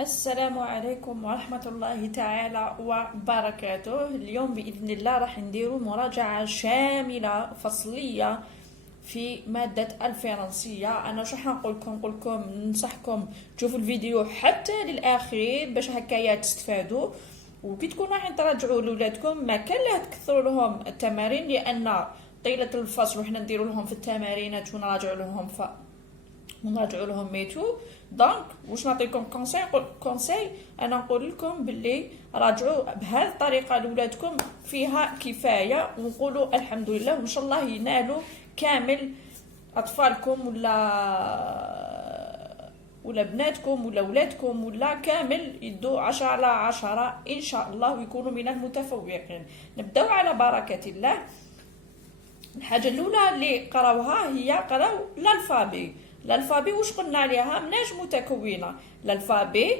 السلام عليكم ورحمة الله تعالى وبركاته. اليوم بإذن الله راح نديرو مراجعة شاملة فصلية في مادة الفرنسية. أنا شو نقولكم ننصحكم تشوفوا الفيديو حتى للأخير باش هكايا تستفادوا، وكي تكونوا رايحين تراجعوا لولادكم ما كان له تكثروا لهم التمارين، لأن طيلة الفصل وحنا نديرو لهم في التمارينات ونراجعوا لهم ميتو. دونك واش نعطيكم كونساي انا نقول لكم باللي راجعوا بهذه الطريقه لولادكم، فيها كفايه، ونقولوا الحمد لله وان شاء الله ينالوا كامل اطفالكم ولا بناتكم ولا ولادكم ولا كامل يدوا 10 على 10 ان شاء الله ويكونوا من المتفوقين. نبداو على بركه الله. الحاجه الاولى اللي قراوها هي قراو الالفابي. الالفابي واش قلنا عليها؟ مناش متكونه. الالفابي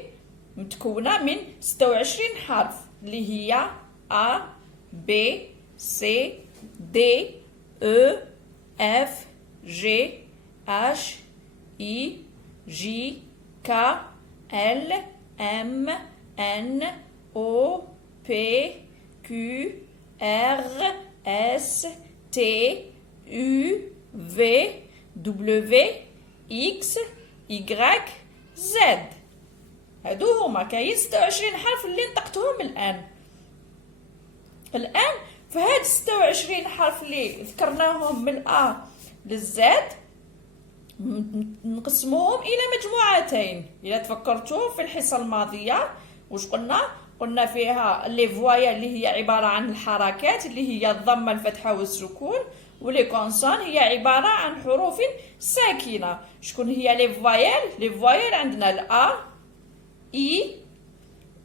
متكونه من 26 حرف اللي هي A B C D E F G H I J K L M N O P Q R S T U V W إكس إيكغيك زد. هادو هما كاين 26 حرف اللي نطقتهم الآن في هاد 26 حرف اللي ذكرناهم من الأ للزد نقسموهم إلى مجموعتين. إذا تفكرتوا في الحصة الماضية واش قلنا فيها لي فوايا اللي هي عبارة عن الحركات اللي هي الضمة الفتحة والسكون، ولي كونسون هي عبارة عن حروف ساكنة. شكون هي لي فوايل عندنا الأ إي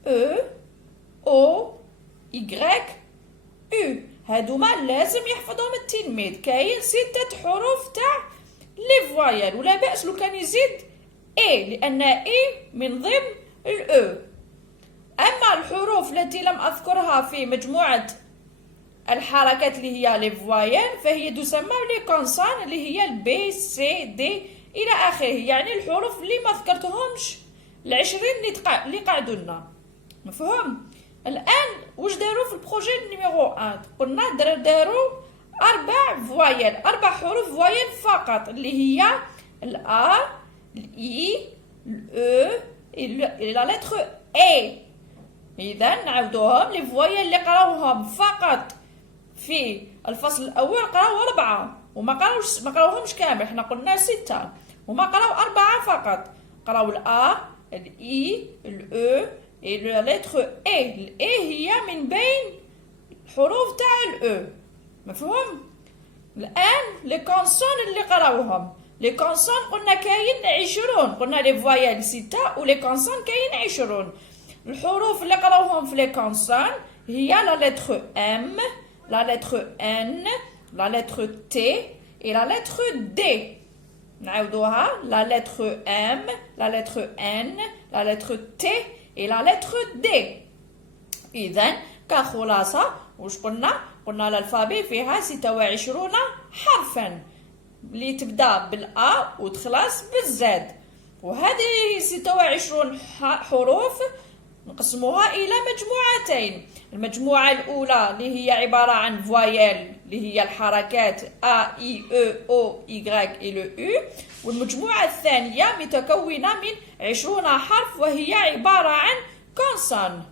أو أو إيكغيك أو. هادوما لازم يحفظهم التلميذ. كاين 6 حروف تاع لي فوايل، ولا بأس لو كان يزيد إي، لأن إي من ضمن الأو. أما الحروف التي لم أذكرها في مجموعة الحركات اللي هي لي فوايل فهي تسمى لي كونسون اللي هي البي سي دي الى اخره، يعني الحروف اللي ما ذكرتهمش ال20 اللي قعدوا لنا. مفهوم؟ الان واش داروا في البروجي نيميرو 1؟ قلنا داروا 4 حروف فوايل فقط اللي هي الأ الإي الأو لا لتر اي. اذا نعاودوهم لي فوايل اللي قراوهم فقط في الفصل الأول قراو 4 وما قراوهمش كامل. حنا قلنا 6 وما قراو 4 فقط. قراو الأ الإي الأو لا لتر إي. الإي هي من بين الحروف تاع الأو. مفهوم؟ الآن لي كونسون اللي قراوهم، لي كونسون قلنا كاين 20. قلنا لي فوايل 6 ولي كونسون كاين 20. الحروف اللي قراوهم في لي كونسون هي لا لتر ام la lettre N, la lettre T et la lettre D. نعاودوها la lettre M, la lettre N, la lettre T et la lettre D. إذن كخلاصة واش قلنا الألفابي فيها 26 حرفا اللي تبدا بالأ وتخلص بالزد، وهذه 26 حروف نقسموها إلى مجموعتين. المجموعة الأولى اللي هي عبارة عن فوايل اللي هي الحركات A, I, E, O, Y et le U، والمجموعة الثانية متكونة من 20 حرف وهي عبارة عن كونسون.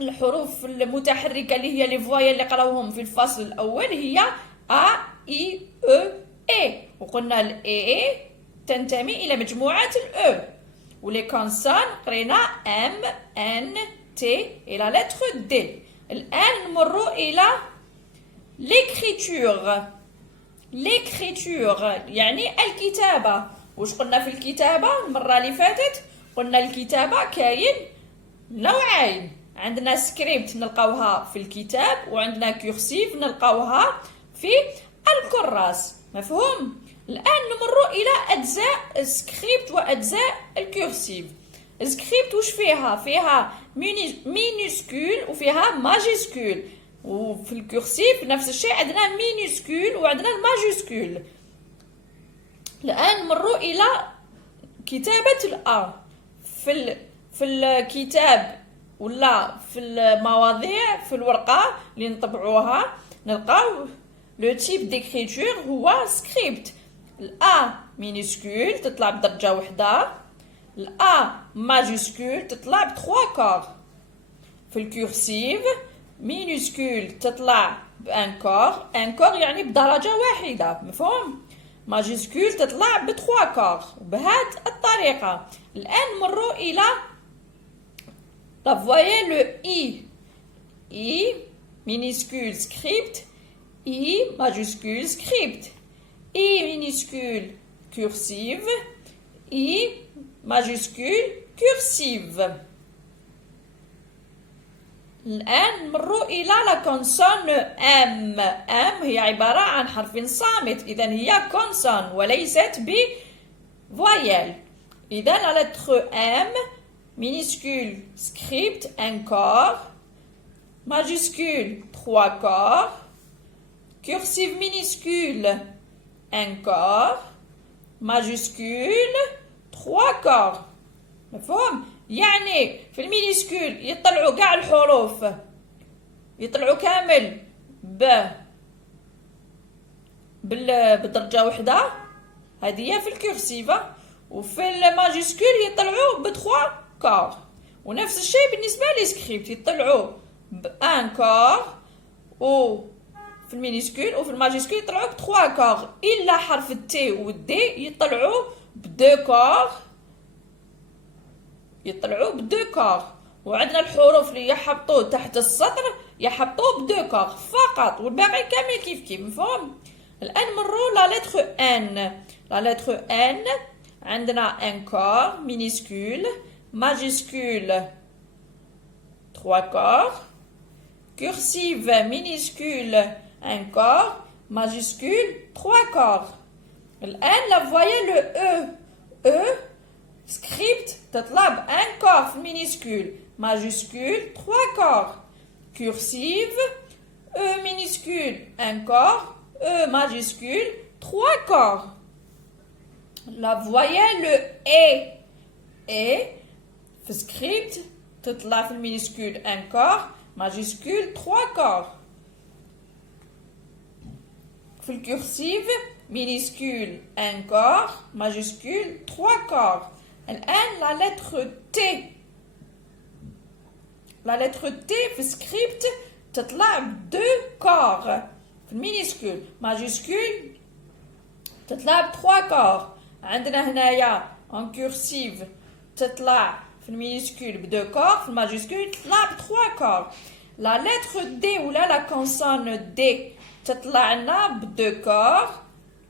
الحروف المتحركة اللي هي الفوايل اللي قراوهم في الفصل الأول هي A, I, E, E، وقلنا ال E تنتمي إلى مجموعة الأو. ولي كونسون قرينا ام ان تي الى لتر دي. الآن نمروا إلى ليكريتور يعني الكتابة. واش قلنا في الكتابة المرة اللي فاتت؟ قلنا الكتابة كاين نوعين، عندنا سكريبت نلقاوها في الكتاب وعندنا كورسيف نلقاوها في الكراس. مفهوم؟ الآن نمر إلى أجزاء السكريبت وأجزاء الكورسيف. السكريبت واش فيها مينيسكول وفيها ماجيسكول، وفي الكورسيف نفس الشيء عندنا مينيسكول وعندنا الماجيسكول. الآن نمروا إلى كتابة الأ. في الكتاب ولا في المواضيع في الورقة اللي نطبعوها نلقاو لو تيب ديكريتور هو سكريبت. الأ مينيسكول تطلع بدرجة وحدة، الأ ماجيسكول تطلع بتخوا كور. في الكورسيف مينيسكول تطلع بان كور، ان كور يعني بدرجة واحدة، مفهوم؟ ماجيسكول تطلع بتخوا كور. بهذه الطريقة الآن نمروا إلى لا فوايي لو إي. إي minuscule script, I majuscule script, I minuscule cursive, I majuscule cursive. الآن نمروا إلى لا كونسون M. M هي عبارة عن حرف صامت، إذن هي كونسون وليست بفويل. إذن لا lettre M minuscule script un corps, majuscule 3 corps, cursive minuscule un corps, majuscule 3 corps. مفهوم؟ يعني في المينيسكول يطلعوا كاع الحروف، يطلعوا كامل بدرجة وحدة، هذه هي في الكورسيفة. وفي الماجيسكول يطلعوا بتخوا كور. ونفس الشيء بالنسبة للسكريبت يطلعوا بان كور، وفي المينيسكول وفي الماجيسكول يطلعوا بتخوا كور، إلا حرف التي والدي يطلعوا بدو كور، يطلعوا بدو كور. وعندنا الحروف اللي يحطوا تحت السطر يحطوا بدو كور فقط، والباقي كامل كيف مفهوم؟ الآن نمروا لا لتر ان. لا لتر ان عندنا ان كور مينيسكول، ماجيسكول 3 كور، كورسيف مينيسكول ان كور، ماجيسكول 3 كور. الآن لا فوايي لو او. سكريبت تطلع بان كور في المينيسكول، ماجيسكول 3 كور، كورسيف او مينيسكول ان كور، او ماجيسكول 3 كور. لا فوايي لو اي في سكريبت تطلع في المينيسكول ان كور، ماجيسكول 3 كور. في الكورسيف minuscule un corps, majuscule 3 corps. الآن la lettre T. La lettre T في سكريبت تطلع ب 2 كور في المينيسكول، ماجيسكول تطلع ب 3 كور. عندنا هنايا en cursive تطلع في المينيسكول ب 2 كور، في الماجيسكول تطلع ب 3 كور. la lettre D ولا la consonne D تطلع لنا ب 2 كور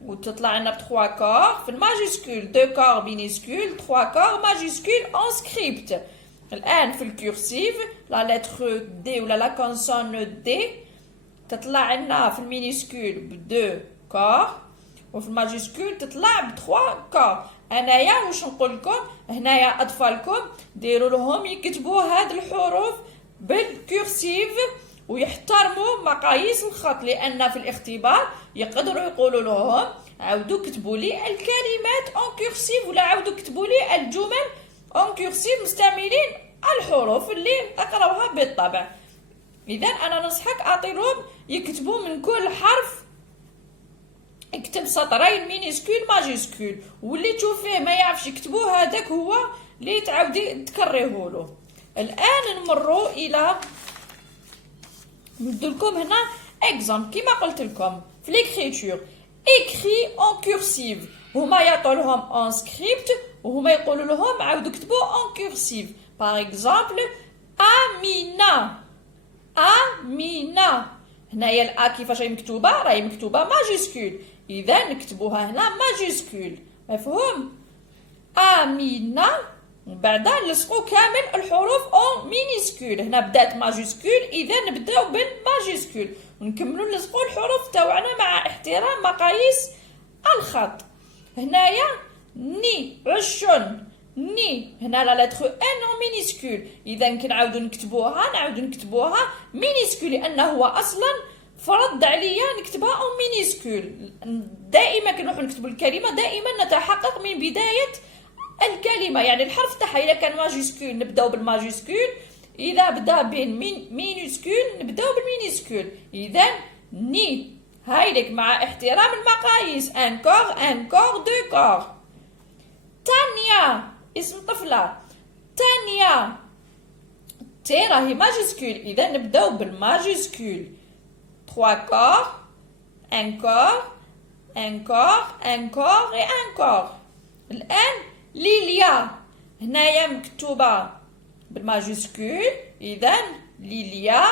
وتطلع لنا ب 3 كور في الماجيسكول، 2 كور مينيسكول، 3 كور ماجيسكول اون سكريبت. الآن في الكورسيف لا لتر دي ولا لا كونسون دي تطلع لنا في المينيسكول ب 2 كور وفي الماجيسكول تطلع ب 3 كور. انايا واش نقول لكم هنايا اطفالكم ديروا لهم يكتبوا هاد الحروف بالكورسيف ويحترموا مقاييس الخط، لان في الاختبار يقدروا يقولوا لهم عاودوا كتبوا لي الكلمات اون كورسيف ولا عاودوا كتبوا لي الجمل اون كورسيف مستعملين الحروف اللي اقراوها بالطبع. اذا انا ننصحك اعطي لهم يكتبوا من كل حرف، اكتب سطرين مينيسكول ماجيسكول، واللي تشوف فيه ما يعرفش يكتبوه هذاك هو اللي تعاودي تكريه له. الان نمروا الى ندلكم هنا اكزامبل كيما قلت لكم في ليكريتور اكري اون كورسيف، هما يعطوا لهم اون سكريبت وهما يقولوا لهم عاودوا كتبوا اون كورسيف. باغ اكزامبل امينه، امينه هنايا الا كيفاش راهي مكتوبه؟ راهي مكتوبه ماجيسكول، اذا نكتبوها هنا ماجيسكول، مفهوم؟ امينه ومن بعد نلصقوا كامل الحروف اون مينيسكول. هنا بدات ماجيسكول، اذا نبداو بالماجيسكول ونكملوا نلصقوا الحروف تاعنا مع احترام مقاييس الخط. هنايا ني عشن، ني هنا لا لتر ان اون مينيسكول، اذا كنعاودوا نكتبوها مينيسكول لانه هو اصلا فرض عليا نكتبها اون مينيسكول. دائما كنروحو نكتبو الكلمه دائما نتحقق من بدايه الكلمه، يعني الحرف تاعها اذا كان ماجيسكول نبداو بالماجيسكول، اذا بدا مينيسكول نبداو بالمينيسكول. اذا ني هايلك مع احترام المقاييس. انكور دو كور. تانيا اسم طفله. تانيا تي راهي ماجيسكول، اذا نبداو بالماجيسكول. 3 corps, un corps, un corps, un corps et un corps. الآن ليليا هنايا مكتوبة بالماجيسكول، إذا ليليا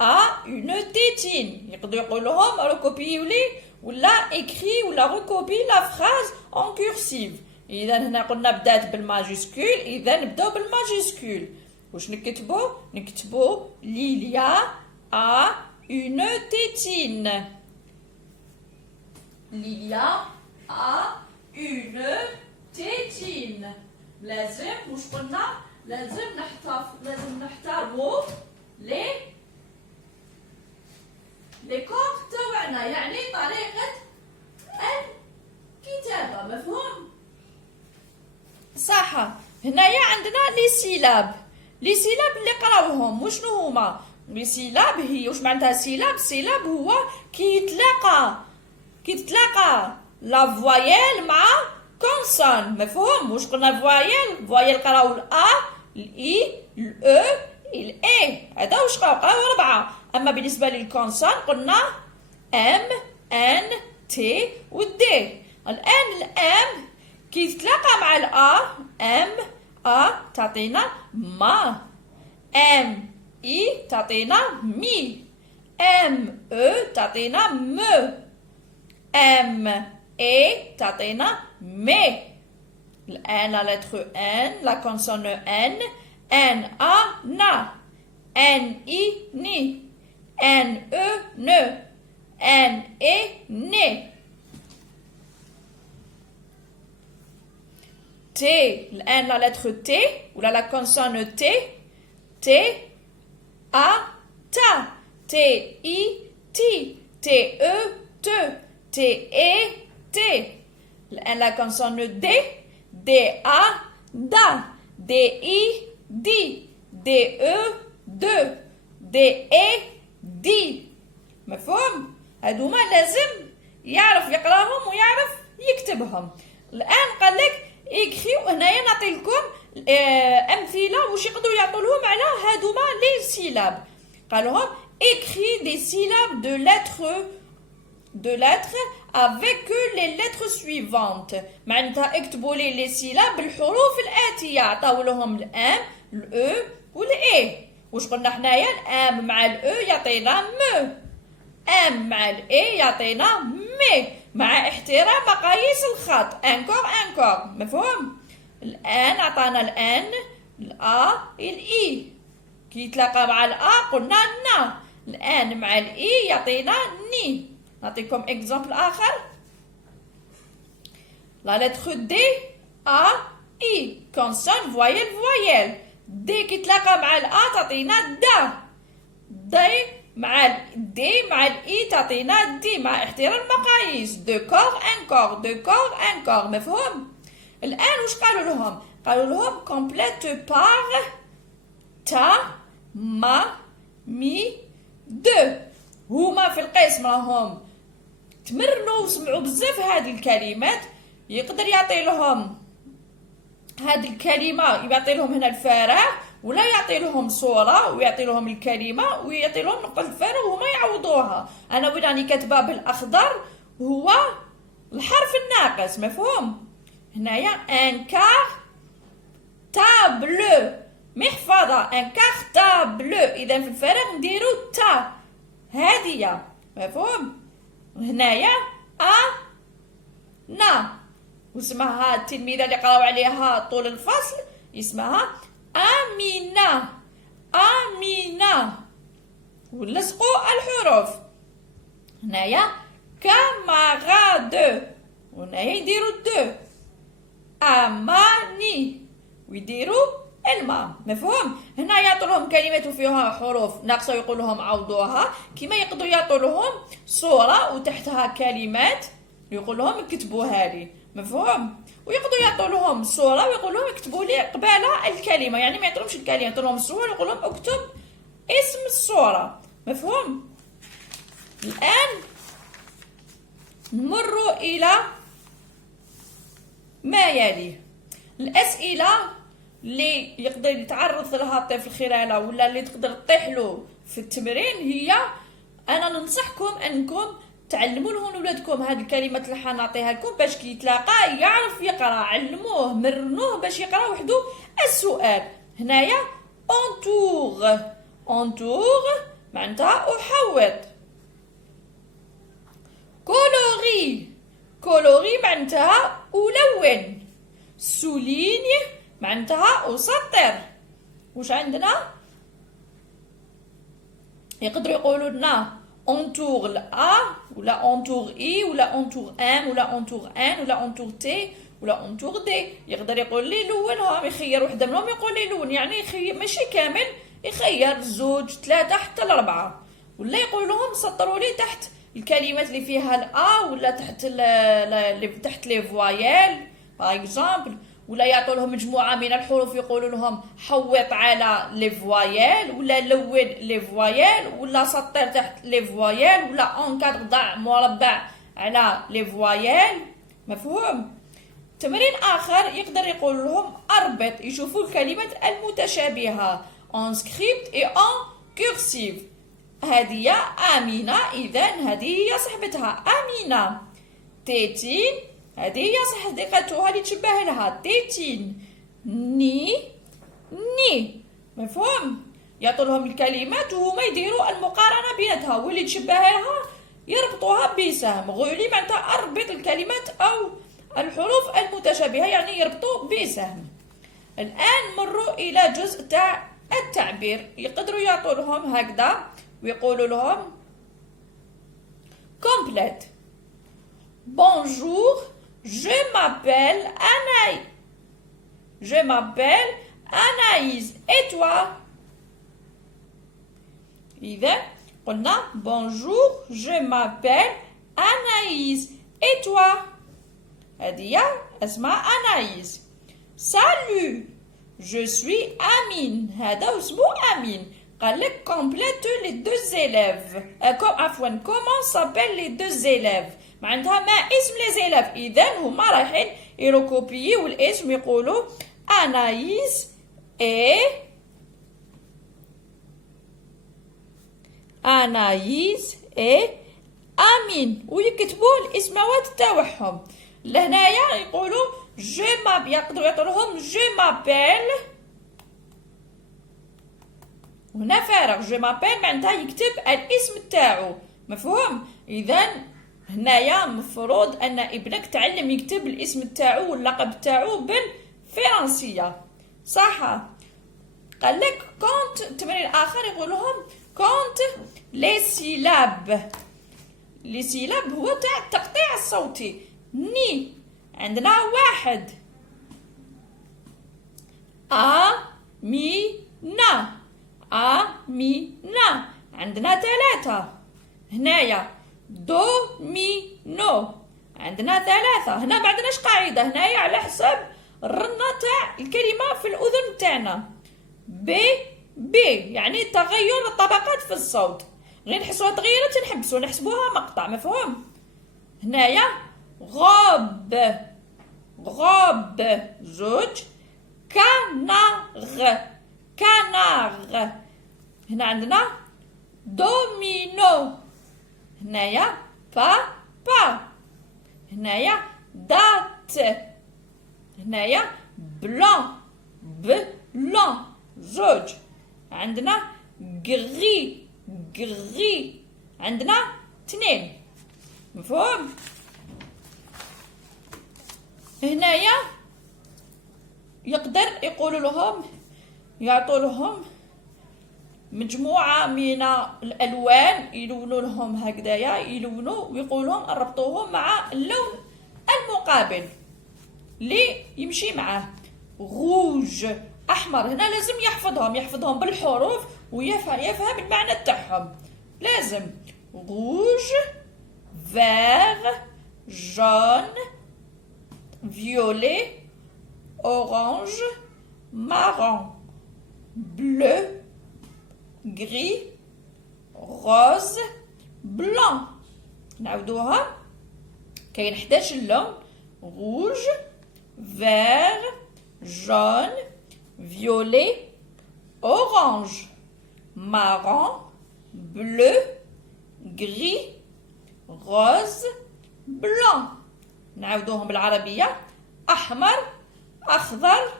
a une tétine. يقدروا يقولوهم ريكوبيو لي ولا écrit ولا ريكوبي لا فراز en cursive. إذا هنا قلنا بدات بالماجيسكول، إذا نبداو بالماجيسكول. واش نكتبو؟ نكتبو ليليا a une tétine. Lilia a une tétine. لازم وش قلنا؟ لازم نحترموا لي كور تاعنا، يعني طريقة الكتابة. مفهوم؟ صح. هنايا عندنا لي سيلاب. لي سيلاب اللي قراوهم وشنو هما؟ لي سيلاب هي واش معناتها سيلاب؟ سيلاب هو كي تتلاقى لا فوايل مع كونسون. مفهوم؟ واش قلنا فوايل قراو الأ الإي الأو الإي، هذا واش قراو 4. أما بالنسبة للكونسون قلنا أم أن تي والدي. الآن الأم كي تتلاقى مع الأ أم أ تعطينا ما، أم إي تعطينا مي، أم أو تعطينا مو، أم إي تعطينا مي. الآن لا لتر أن لا كونسون أن، أن أ نا، أن إي ني، أن أو نو، أن إي ني. تي الآن لا لتر تي ولا لا كونسون تي، تي A ta, T I ti, T E te, T E te. الآن لا كونسون دي، دي A da، دي I دي، دي E دو، دي E دي. مفهوم؟ هادوما لازم يعرف يقراهم ويعرف يكتبهم. الآن قال لك إكخي، وهنايا نعطي لكم أمثلة واش يقدروا يعطوا لهم على هادوما لي سيلاب. قالوهم écrit des syllabes de lettres avec les lettres suivantes. معناتها اكتبوا لي سيلاب بالحروف الآتية. عطاو لهم الأم الأو والإي. واش قلنا حنايا؟ الأم مع الأو يعطينا م، أم مع الإي يعطينا مي، مع احترام مقاييس الخط. انكور. مفهوم؟ الآن عطانا الأن الأ الإي، كي يتلاقى مع الأ قلنا نا، الآن مع الإي يعطينا ني. نعطيكم إكزامبل آخر. لا لتر دي أ إي كونسون فوايل. دي كي يتلاقى مع الأ تعطينا دا، دي مع الدي مع الإي تعطينا دي، مع احترام المقاييس. دو كور انكور. مفهوم؟ الآن واش قالوا لهم؟ قالوا لهم كومبليت بار تا ما مي دو. هما في القسم راهم تمرنوا وسمعوا بزاف هذه الكلمات. يقدر يعطي لهم هذه الكلمة، يعطي لهم هنا الفراغ، ولا يعطي لهم صورة ويعطي لهم الكلمة ويعطي لهم نقطة الفراغ وهما يعوضوها. أنا وين راني كاتبة بالأخضر هو الحرف الناقص. مفهوم؟ هنايا ان كار تابلو، محفظة ان كار تابلو. إذا في الفراغ نديرو تا، هادية. مفهوم؟ هنايا نا، واسمها التلميذة اللي قراو عليها طول الفصل اسمها أمينة. ولصقوا الحروف. هنايا كاماراد، وهنايا يديروا دو. أماني ويديروا الماء. مفهوم؟ هنا يعطوا لهم كلمات فيها حروف ناقصة يقول لهم عوضوها، كما يقدروا يعطوا لهم صورة وتحتها كلمات يقول لهم اكتبوها لي. مفهوم؟ ويقدروا يعطوا لهم صورة ويقول لهم اكتبوا لي قبالة الكلمة، يعني ما يعطولهمش الكلمة، يعطوا لهم الصورة ويقول لهم اكتب اسم الصورة. مفهوم؟ الآن نمر إلى ما يلي. الأسئلة اللي يقدر يتعرض لها الطفل خلالها ولا اللي تقدر تطيح له في التمرين هي، أنا ننصحكم أنكم تعلموا لهم ولادكم هذه الكلمات اللي حنعطيها لكم باش كي يتلاقى يعرف يقرا. علموه مرنوه باش يقرا وحده السؤال. هنايا انتوغ، انتوغ معناتها احوط. كولوري، كولوري معناتها ألون. سوليني معناتها أسطر. واش عندنا؟ يقدروا يقولوا لنا انتوغ لا ولا انتوغ اي ولا انتوغ ام ولا انتوغ ان ولا انتوغ تي ولا انتوغ دي. يقدر يقول لي لونهم، يخير وحده منهم يقول لي لون، يعني يخير ماشي كامل، يخير زوج 3 حتى 4، ولا يقول لهم سطروا لي تحت الكلمات اللي فيها الأ ولا تحت لي فوايال باغ اكزومبل، ولا يعطوا لهم مجموعة من الحروف يقولوا لهم حوط على لي فوايال ولا لون لي فوايال ولا سطر تحت لي فوايال ولا انكادر ضع مربع على لي فوايال. مفهوم؟ تمرين آخر يقدر يقول لهم أربط، يشوفوا الكلمات المتشابهة en script et en cursive. هذه هي أمينة، إذا هذه هي صاحبتها أمينة. تيتين هذه هي صديقتها اللي تشبه لها تيتين. ني ني. مفهوم؟ يعطوا لهم الكلمات وهما يديروا المقارنة بيناتها، واللي تشبه لها يربطوها بسهم. غولي معناتها أربط الكلمات أو الحروف المتشابهة، يعني يربطوا بسهم. الآن مروا إلى جزء تاع التعبير. يقدروا يعطوا لهم هكذا ويقولوا لهم complète. Bonjour, je m'appelle Anaïs. Je m'appelle Anaïs. Et toi? إذا قلنا bonjour, je m'appelle Anaïs. Et toi? هذه اسمها أنايس. Salut, je suis Amine. هذا اسمه أمين. قال لك complète les deux élèves. عفوا comment s'appellent les deux élèves. معناتها ما اسم les élèves. إذا هما رايحين يركوبيو الاسم يقولوا أنايس أمين ويكتبوا الاسموات تاعهم. لهنايا يقولوا يقدروا يعطوا لهم جو مابيل، وهنا فارغ. جو مابيل معناتها يكتب الاسم تاعو. مفهوم؟ اذا هنايا مفروض ان ابنك تعلم يكتب الاسم تاعو واللقب تاعو بالفرنسيه. صح؟ قال لك كونت. تمرين اخر يقول لهم كونت لي سيلاب. لي سيلاب هو تاع التقطيع الصوتي. ني عندنا 1 أمينة. أمينة عندنا 3. هنايا دومينو عندنا 3. هنا ما عندناش قاعدة، هنايا على حسب الرنة تاع الكلمة في الأذن تاعنا. بي يعني تغير الطبقات في الصوت، غير نحسوها تغيرت نحبسو نحسبوها مقطع. مفهوم؟ هنايا غوب زوج. كاناغ. هنا عندنا دومينو. هنايا با. هنايا دات. هنايا بلان زوج. عندنا غري عندنا 2. مفهوم؟ هنايا يقدر يقولوا لهم يعطوا لهم مجموعة من الألوان يلونوا لهم هكذايا، يلونوا ويقولوا لهم ربطوهم مع اللون المقابل اللي يمشي معاه. روج أحمر. هنا لازم يحفظهم بالحروف ويفهم المعنى تاعهم. لازم روج، vert, jaune, violet, orange, marron, bleu, gris, rose, blanc. نعاودوها. كاين 11 لون: روج، vert, jaune, violet, orange, marron, bleu, gris, rose, blanc. نعاودوهم بالعربية: أحمر، أخضر،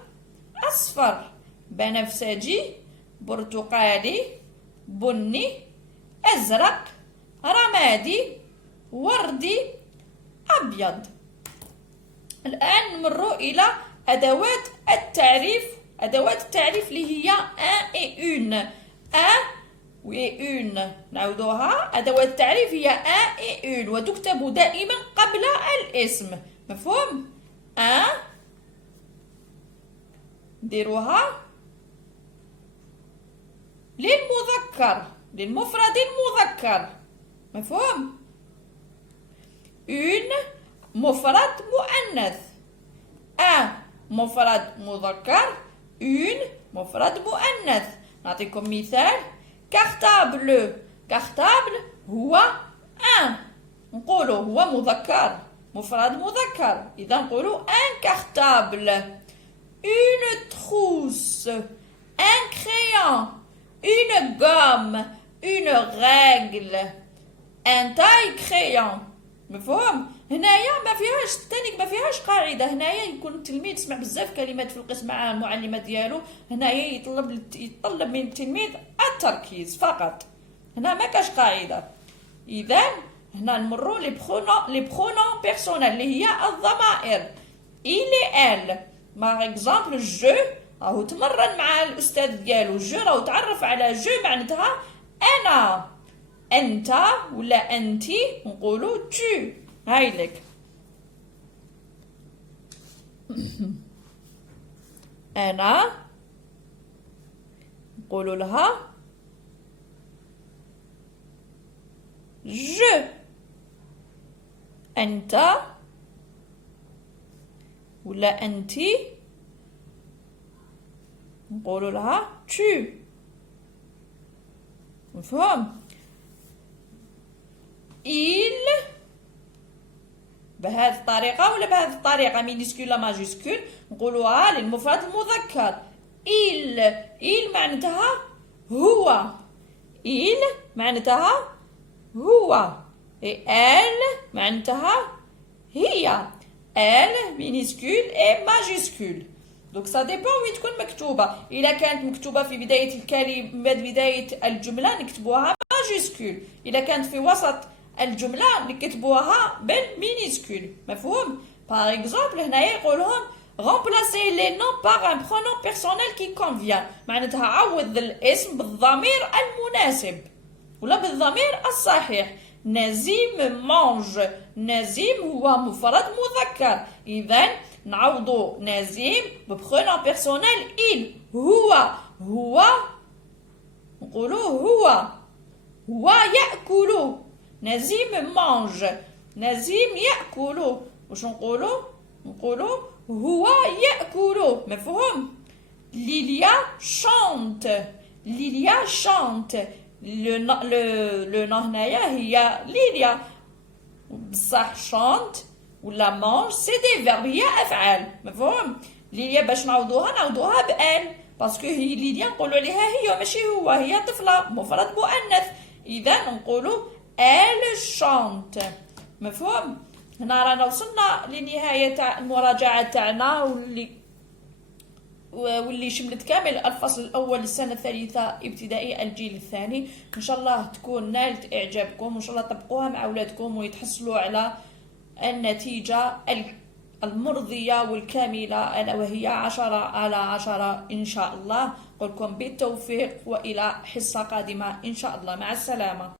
أصفر، بنفسجي، برتقالي، بني، أزرق، رمادي، وردي، أبيض. الآن نمر إلى أدوات التعريف. أدوات التعريف اللي هي ان اي اون. ان و اون. نعاودوها. أدوات التعريف هي ان اي اون وتكتب دائما قبل الاسم. مفهوم؟ ان نديروها للمذكر، للمفرد المذكر. مفهوم؟ اون مفرد مؤنث. ان مفرد مذكر، اون مفرد مؤنث. نعطيكم مثال: كارتابل. كارتابل هو ان، نقولوا هو مذكر، مفرد مذكر، اذا نقولوا ان كارتابل. اون تروس، ان كريون، اون gomme, اون ريغل، ان تاي كريون. مفهوم؟ هنايا ما فيهاش التانيك، ما فيهاش قاعده. هنايا يكون التلميذ يسمع بزاف كلمات في القسم مع المعلمه ديالو، هنايا يطلب من التلميذ التركيز فقط. هنا ما كاش قاعده. اذا هنا نمروا لي برونون بيرسونيل اللي هي الضمائر. إلي إل. باغ اكزومبل جو، راهو تمرن مع الاستاذ ديالو. جو راهو تعرف على جو معناتها انا، انت ولا انتي نقولوا تو. هايلك. انا نقولوا لها جو. انت ولا انتي نقولوا لها تو. مفهوم؟ il بهذه الطريقة ولا بهذه الطريقة، مينيسكول لا ماجيسكول، نقولوها للمفرد المذكر. il معناتها هو. il معناتها هو. elle معناتها هي. elle مينيسكول et ماجيسكول. دونك سا ديبون وين تكون مكتوبة. إذا كانت مكتوبة في بداية الكلمة، بداية الجملة، نكتبوها ماجيسكول. إذا كانت في وسط الجملة نكتبوها بالمينيسكول. مفهوم؟ باغ اكزومبل هنايا يقولهم remplacer les noms par un pronom personnel qui convient. معناتها عوض الاسم بالضمير المناسب ولا بالضمير الصحيح. نزيم مانج. نزيم هو مفرد مذكر، إذا نعوضو نزيم ببرونون بيرسونيل il. هو نقولو هو يأكل. نزيم مانج. نزيم يأكل. واش نقولو هو يأكل. مفهوم؟ ليليا شانت. ليليا شانت. لو نو هنايا هي ليليا، بصح شانت ولا مانج سي دي فيرب، هي افعال. مفهوم؟ ليليا باش نعوضوها بان، باسكو هي ليليا نقولوا عليها هي ماشي هو، هي طفله مفرد مؤنث، اذا نقولوا ال شانت. مفهوم؟ هنا رانا وصلنا لنهايه تاع المراجعه تاعنا واللي شملت كامل الفصل الاول للسنه الثالثه ابتدائي الجيل الثاني. ان شاء الله تكون نالت اعجابكم، وان شاء الله تطبقوها مع اولادكم ويتحصلوا على النتيجه المرضيه والكامله، الا وهي 10/10 ان شاء الله. قل لكم بالتوفيق والى حصه قادمه ان شاء الله. مع السلامه.